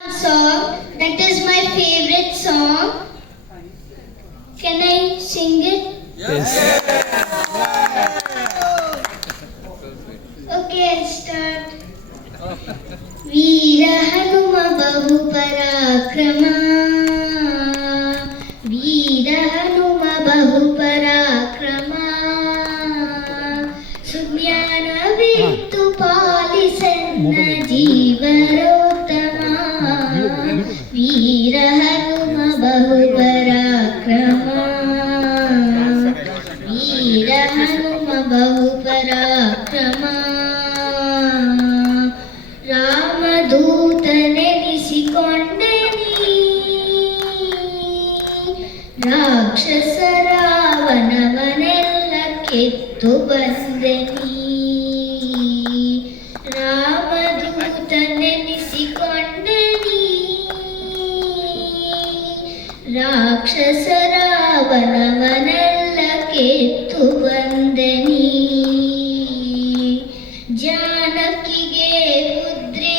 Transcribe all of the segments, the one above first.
Song that is my favorite song. Can I sing it? Yes. Okay, I'll start. वीर हनुम बहु पराक्रमा वीर हनुम बहु पराक्रमा सुज्ञान वित्तु पालिसन्न जीवरोत्तमा वीर हनुम बहु पराक्रमा वीर हनुम बहु पराक्रमा ರಾಮದೂತನೆನಿಸಿಕೊಂಡೆನಿ ರಾಕ್ಷಸರ ವನವನೆಲ್ಲ ಕಿತ್ತು ಬಂದೆನಿ ರಾಮದೂತನೆನಿಸಿಕೊಂಡೆನಿ ರಾಕ್ಷಸರ ವನವನೆಲ್ಲ ಕಿತ್ತು ಬಂದೆನಿ ಜಾನಕಿಗೆ ಮುದ್ರೆ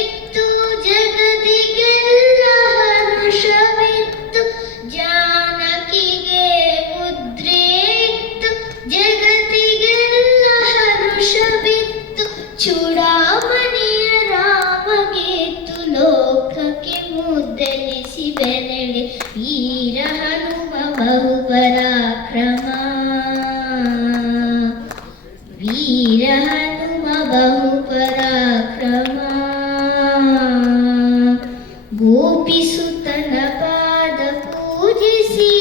ಇತ್ತು ಜಗದಿಗೆಲ್ಲ ಹರುಷವಿತ್ತು ಜಾನಕಿಗೆ ಮುದ್ರೆ ಇತ್ತು ಜಗದಿಗೆಲ್ಲ ಹರುಷವಿತ್ತು ಚೂಡಾಮಣಿಯ ರಾಮಗೀತು ಲೋಕಕ್ಕೆ ಮುದ್ದೆನಿಸಿ ಬೆನೆಡೆ ವೀರ ಹನುಮ ಬಹು ಪರಾಕ್ರಮ वीर हनुम बहु पराक्रम गोपिसुतन पाद पूजिसी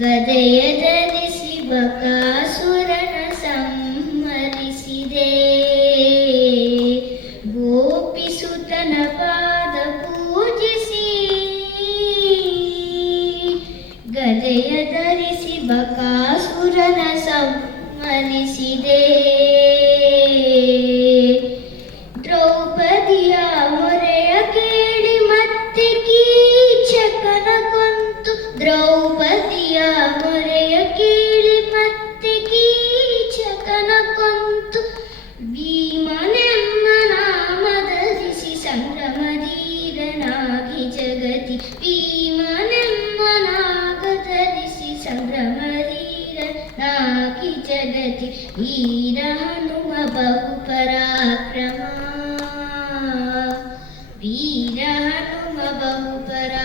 गदೆಯ ಧರಿಸಿ ಬಕಾಸುರನ ಸಂಹರಿಸಿದೆ ಗೋಪಿಸುತನ ಪಾದ ಪೂಜಿಸಿ ಗದೆಯ ಧರಿಸಿ ಬಕಾಸುರನ ಸಂಹರಿಸಿದೆ ದ್ರೌಪದಿಯ ಮೊರೆಯ ಕೇಳಿ ಮತ್ತೆ ಕೀಚಕನ ಕೊಂತು ದ್ರೌಪದಿಯ ಮೊರೆಯ ಕೇಳಿ ಮತ್ತೆ ಕೀಚಕನ ಕೊಂತು ಭೀಮನೆಂಬ ನಾಮ ಧರಿಸಿ ಸಂಭ್ರಮಧೀರನಾಗಿ ಜಗತಿ ಭೀಮನೆಂಬ ನಾಮ ಧರಿಸಿ ಸಂಭ್ರಮಧೀರನಾಗಿ ಜಗತಿ ವೀರ ಹನುಮ ಬಹು ಪರಾಕ್ರಮ ವೀರ ಹನುಮ ಬಹು ಪರಾಕ್ರಮ